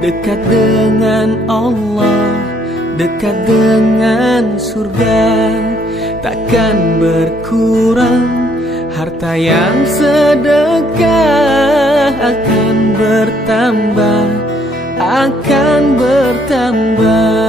dekat dengan Allah, dekat dengan surga. Takkan berkurang harta yang sedekah, akan bertambah, akan bertambah.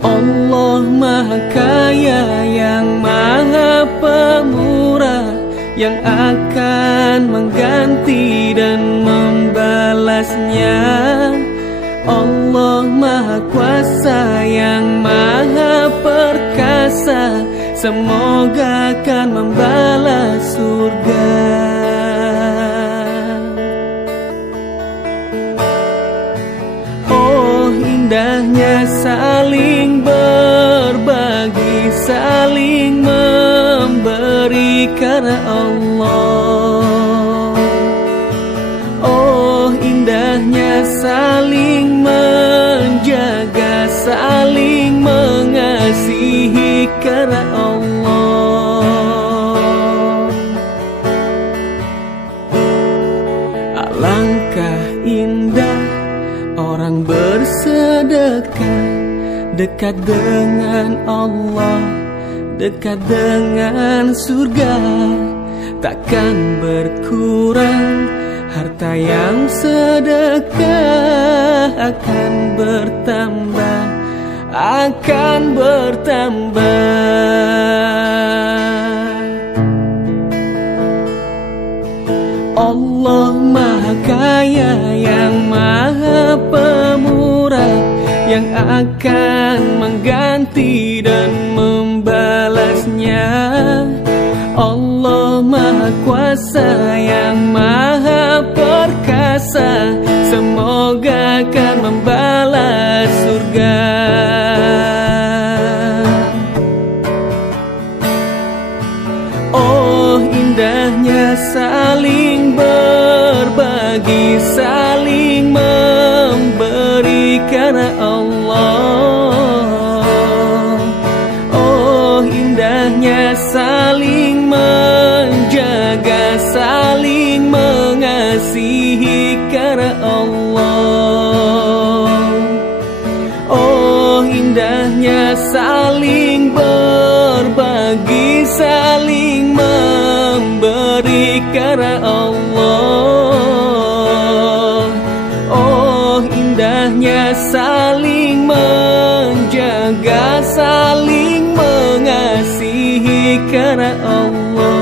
Allah Maha Kaya yang Maha Pemurah, yang akan mengganti dan membalasnya. Allah Maha Kuasa yang Maha Perkasa, semoga akan membalas surga. Oh indahnya saling berbagi, saling memberi karena Allah. Oh indahnya saling menjaga, saling mengasihi karena Allah. Alangkah indah orang bersedekah, dekat dengan Allah, dekat dengan surga. Takkan berkurang harta yang sedekah, akan bertambah, akan bertambah. Allah Maha Kaya yang Maha Pemurah, yang akan mengganti dan membalasnya. Allah Maha Kuasa yang Maha Perkasa, semoga akan membalas surga. Oh indahnya saling berbagi, saling memberi karena Allah. Oh indahnya saling menjaga, saling mengasihi karena Allah. Oh indahnya saling berbagi, saling memberi karena Allah. Oh indahnya saling menjaga, saling mengasihi karena Allah.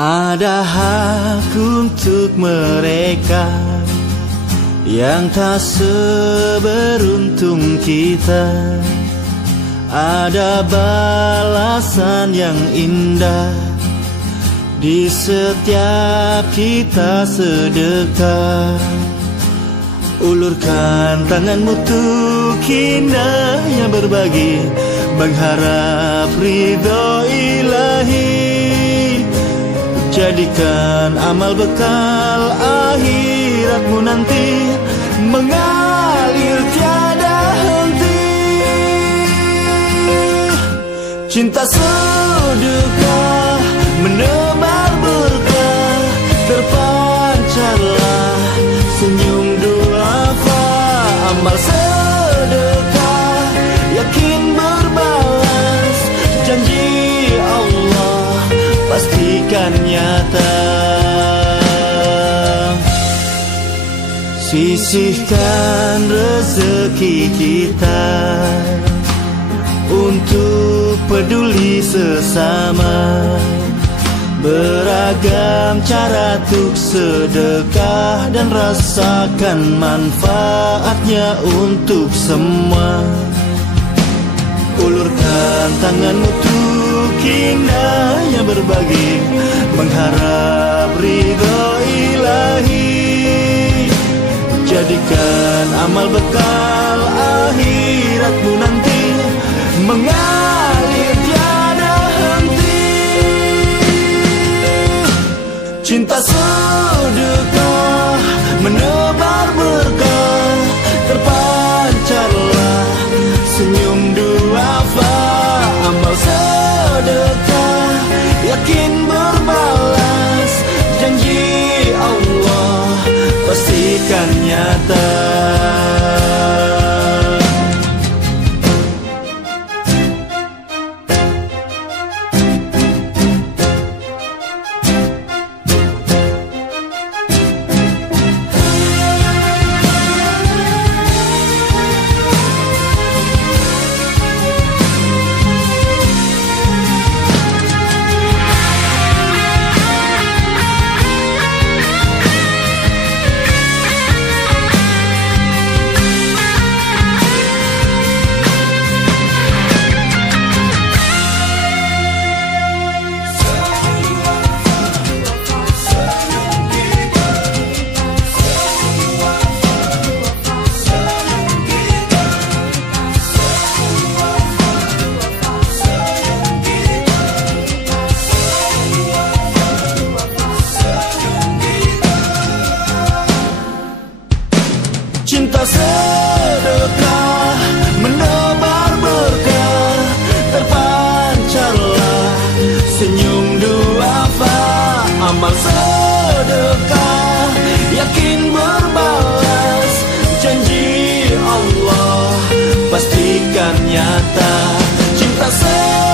Ada hak untuk mereka yang tak seberuntung kita. Ada balasan yang indah di setiap kita sedekah. Ulurkan tanganmu untuk indahnya berbagi, mengharap ridho ilahi. Jadikan amal bekal akhiratmu nanti, mengalir tiada henti. Cinta sedekah menebar berkah, terpancarlah senyum duafa. Amal sedekah yakin berbalas, janji Allah pastikan nyata. Sisihkan rezeki kita untuk peduli sesama. Beragam cara untuk sedekah dan rasakan manfaatnya untuk semua. Ulurkan tanganmu untuk indahnya berbagi, mengharap ridho ilahi. Jadikan amal bekal akhiratmu nanti, mengalir Cinta sedekah menebar berkah, terpancarlah senyum duafa. Amal sedekah yakin berbalas, janji Allah pastikan nyata. Cinta sedekah menebar berkah, terpancarlah senyum duafa. Amal sedekah yakin berbalas, janji Allah pastikan nyata. Cinta sedekah